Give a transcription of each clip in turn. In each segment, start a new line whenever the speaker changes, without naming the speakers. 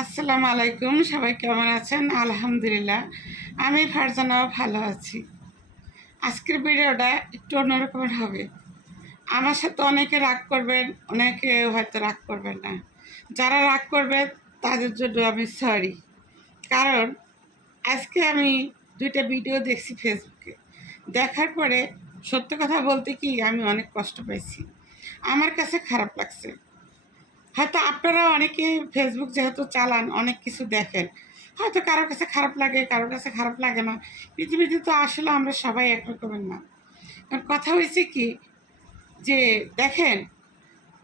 আসসালামু আলাইকুম, সবাই কেমন আছেন? আলহামদুলিল্লাহ, আমি ফারজানাও ভালো আছি। আজকের ভিডিওটা একটু অন্যরকমের হবে। আমার সাথে অনেকে রাগ করবেন, অনেকে হয়তো রাগ করবেন না। যারা রাগ করবে, তাদের জন্য আমি সরি কারণ, আজকে আমি দুইটা ভিডিও দেখছি ফেসবুকে দেখার পরে সত্য কথা বলতে কি, আমি অনেক কষ্ট পাইছি। আমার কাছে খারাপ লাগছে। হয়তো আপনারা অনেকে ফেসবুক যেহেতু চালান, অনেক কিছু দেখেন, হয়তো কারোর কাছে খারাপ লাগে, কারোর কাছে খারাপ লাগে না। পৃথিবীতে তো আসলে আমরা সবাই একরকমের না। কারণ কথা হয়েছে কি, যে দেখেন,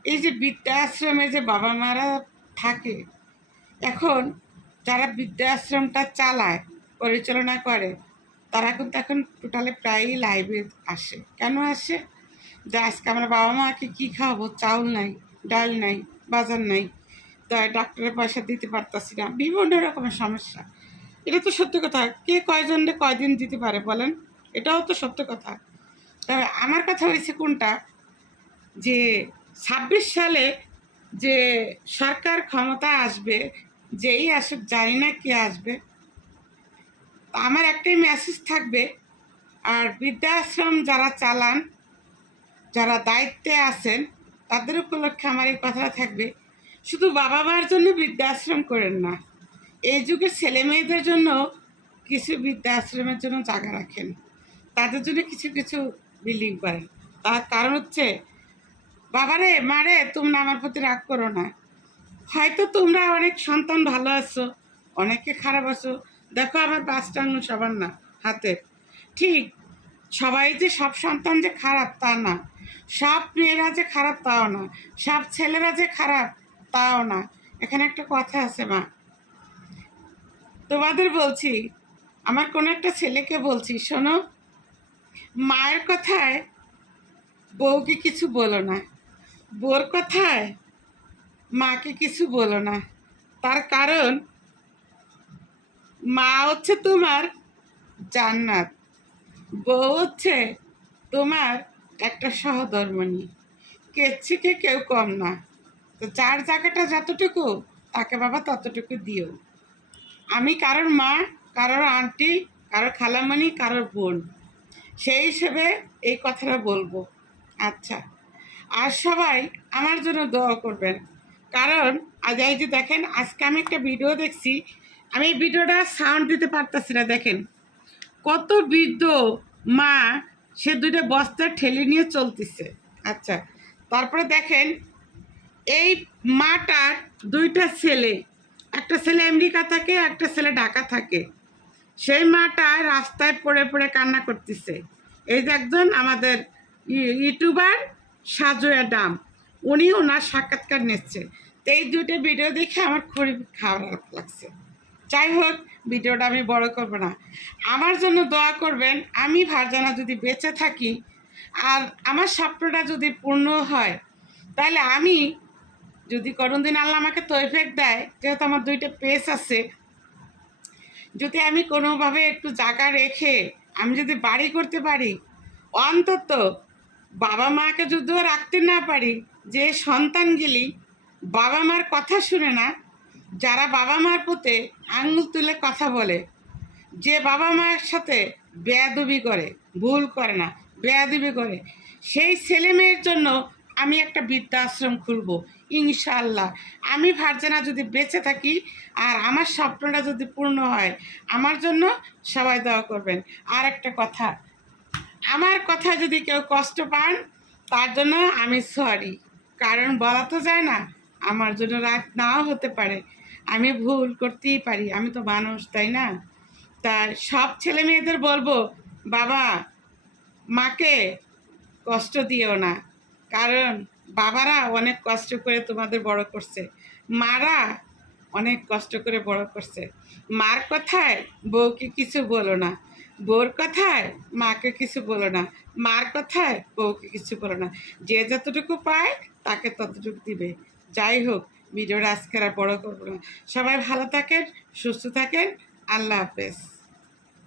এই যে বৃদ্ধাশ্রমে যে বাবা মারা থাকে, এখন যারা বৃদ্ধাশ্রমটা চালায়, পরিচালনা করে, তারা কিন্তু এখন টোটালে প্রায়ই লাইভে আসে। কেন আসে? যে আজকে আমরা বাবা মাকে কী খাওয়াবো? চাউল নাই। ডাল নাই, বাজার নাই তাই ডাক্তারের পয়সা দিতে পারতাছি না। বিভিন্ন রকমের সমস্যা। এটা তো সত্য কথা। কে কয়জনকে কয়দিন দিতে পারে বলেন? এটাও তো সত্য কথা। তবে আমার কথা হয়েছে কোনটা? যে ছাব্বিশ সালে যে সরকার ক্ষমতা আসবে, যেই আসুক, জানি না কে আসবে। আমার একটাই মেসেজ থাকবে, আর বৃদ্ধাশ্রম যারা চালান, যারা দায়িত্বে আছেন তাদের উপলক্ষে আমার এই কথাটা থাকবে। শুধু বাবা মার জন্য বৃদ্ধাশ্রম করেন না এই যুগের ছেলে মেয়েদের জন্য কিছু বৃদ্ধাশ্রমের জন্য জায়গা রাখেন। তাদের জন্য কিছু কিছু বিল্ডিং করেন। তার কারণ হচ্ছে, বাবারে, মারে, তোমরা আমার প্রতি রাগ করো না। হয়তো তোমরা অনেক সন্তান ভালো আছো, অনেকে খারাপ আছো। দেখো আমার পাঁচটা আঙুল সবার না হাতে ঠিক, সবাই যে সব সন্তান যে খারাপ তা না। সব মেয়েরা যে খারাপ তাও না সব ছেলেরা যে খারাপ তাও না। এখানে একটা কথা আছে, মা। তোমাদের বলছি, আমার কোনো একটা ছেলেকে বলছি, শোনো, মায়ের কথায় বউকে কিছু বলো না। বউর কথায় মাকে কিছু বলো না। তার কারণ, মা হচ্ছে তোমার জান্নাত, বউ হচ্ছে তোমার একটা সহধর্মণী। কে থেকে কেউ কম না। তো যার জায়গাটা যতটুকু, তাকে বাবা ততটুকু দিও। আমি কারোর মা, কারোর আন্টি, কারোর খালামণি, কারোর বোন। সেই হিসেবে এই কথাটা বলব। আচ্ছা আর সবাই আমার জন্য দোয়া করবেন। কারণ, আজ এই যে দেখেন, আজকে আমি একটা ভিডিও দেখছি। আমি এই ভিডিওটা সাউন্ড দিতে পারতাছি না, দেখেন। কত বৃদ্ধ মা সে দুইটা বস্তা ঠেলে নিয়ে চলতেছে। আচ্ছা তারপরে দেখেন, এই মাটার দুইটা ছেলে, একটা ছেলে আমেরিকা থাকে, একটা ছেলে ঢাকা থাকে। সেই মাটা রাস্তায় পড়ে পড়ে কান্না করতেছে। এই যে একজন আমাদের ইউটিউবার সাজয়া ডাম উনি ওনার সাক্ষাৎকার নিচ্ছে। তো এই দুটো ভিডিও দেখে আমার খুবই খারাপ লাগছে। যাই হোক, ভিডিওটা আমি বড় করব না। আমার জন্য দোয়া করবেন, আমি ভারজানা যদি বেঁচে থাকি আর আমার স্বপ্নটা যদি পূর্ণ হয়, তাহলে আমি যদি করুন কোনোদিন আল্লাহ আমাকে তৈফেক দেয়, যেহেতু আমার দুইটা পেস আছে, যদি আমি কোনোভাবে একটু জায়গা রেখে আমি যদি বাড়ি করতে পারি, অন্তত বাবা মাকে যদিও রাখতে না পারি, যে সন্তানগুলি বাবা মার কথা শুনে না যারা বাবা মার প্রতি আঙুল তুলে কথা বলে, যে বাবা মায়ের সাথে বেয়াদবি করে, ভুল করে না, বেয়াদবি করে, সেই ছেলে মেয়ের জন্য আমি একটা বৃদ্ধাশ্রম খুলবো ইনশাল্লাহ আমি ভার্জানা যদি বেঁচে থাকি আর আমার স্বপ্নটা যদি পূর্ণ হয়, আমার জন্য সবাই দোয়া করবেন। আর একটা কথা, আমার কথা যদি কেউ কষ্ট পান, তার জন্য আমি সরি, কারণ বলা তো যায় না আমার জন্য রাগ নাও হতে পারে। আমি ভুল করতেই পারি, আমি তো মানুষ, তাই না? তাই সব ছেলে মেয়েদের বলব, বাবা, মাকে কষ্ট দিও না। কারণ বাবারা অনেক কষ্ট করে তোমাদের বড় করছে। মারা অনেক কষ্ট করে বড় করছে। মার কথায় বউকে কিছু বলো না। বউর কথায় মাকে কিছু বলো না। মার কথায় বউকে কিছু বলো না। যে যতটুকু পায় তাকে ততটুকু দিবে। যাই হোক ভিডিওটা আর বড় করব না। সবাই ভালো থাকেন সুস্থ থাকেন আল্লাহ হাফেজ।